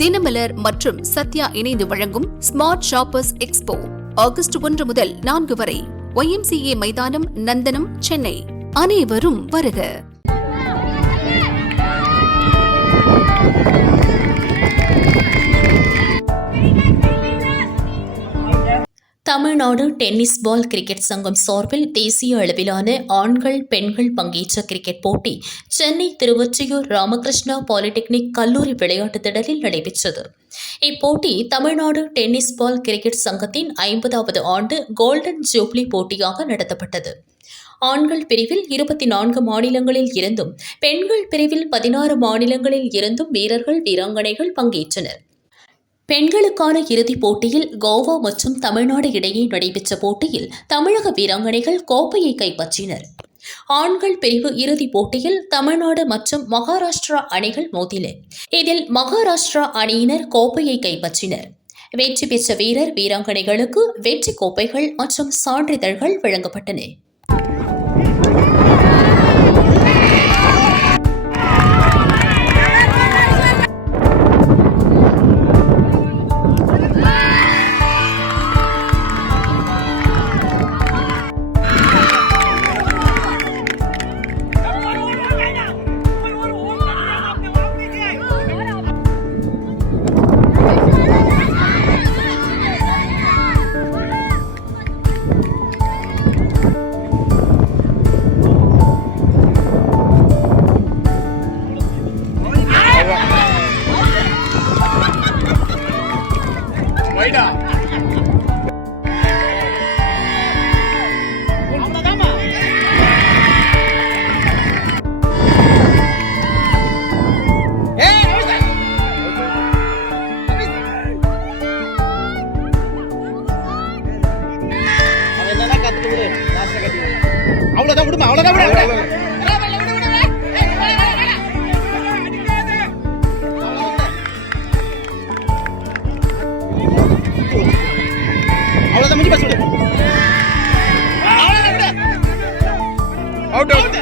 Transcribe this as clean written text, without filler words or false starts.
தினமலர் மற்றும் சத்யா இணைந்து வழங்கும் ஸ்மார்ட் ஷாப்பர்ஸ் எக்ஸ்போ ஆகஸ்ட் 1 முதல் 4 வரை YMCA மைதானம், நந்தனம், சென்னை. அனைவரும் வருக. தமிழ்நாடு டென்னிஸ் பால் கிரிக்கெட் சங்கம் சார்பில் தேசிய அளவிலான ஆண்கள் பெண்கள் பங்கேற்ற கிரிக்கெட் போட்டி சென்னை திருவொற்றியூர் ராமகிருஷ்ணா பாலிடெக்னிக் கல்லூரி விளையாட்டுத் திடலில் நடைபெற்றது. இப்போட்டி தமிழ்நாடு டென்னிஸ் பால் கிரிக்கெட் சங்கத்தின் 50வது ஆண்டு கோல்டன் ஜூப்ளி போட்டியாக நடத்தப்பட்டது. ஆண்கள் பிரிவில் 24 மாநிலங்களில் இருந்தும் பெண்கள் பிரிவில் 16 மாநிலங்களில் இருந்தும் வீரர்கள் வீராங்கனைகள் பங்கேற்றனர். பெண்களுக்கான இறுதிப் போட்டியில் கோவா மற்றும் தமிழ்நாடு இடையே நடைபெற்ற போட்டியில் தமிழக வீராங்கனைகள் கோப்பையை கைப்பற்றினர். ஆண்கள் பிரிவு இறுதிப் போட்டியில் தமிழ்நாடு மற்றும் மகாராஷ்டிரா அணிகள் மோதின. இதில் மகாராஷ்டிரா அணியினர் கோப்பையை கைப்பற்றினர். வெற்றி பெற்ற வீரர் வீராங்கனைகளுக்கு வெற்றி கோப்பைகள் மற்றும் சான்றிதழ்கள் வழங்கப்பட்டன. அவ்வளவுதான் விடுமா, அவ்வளவுதான் விடு. அவ்வளவுதான் முடிஞ்சு பஸ் விடு. அவ்வளவுதான் விடு. Out out.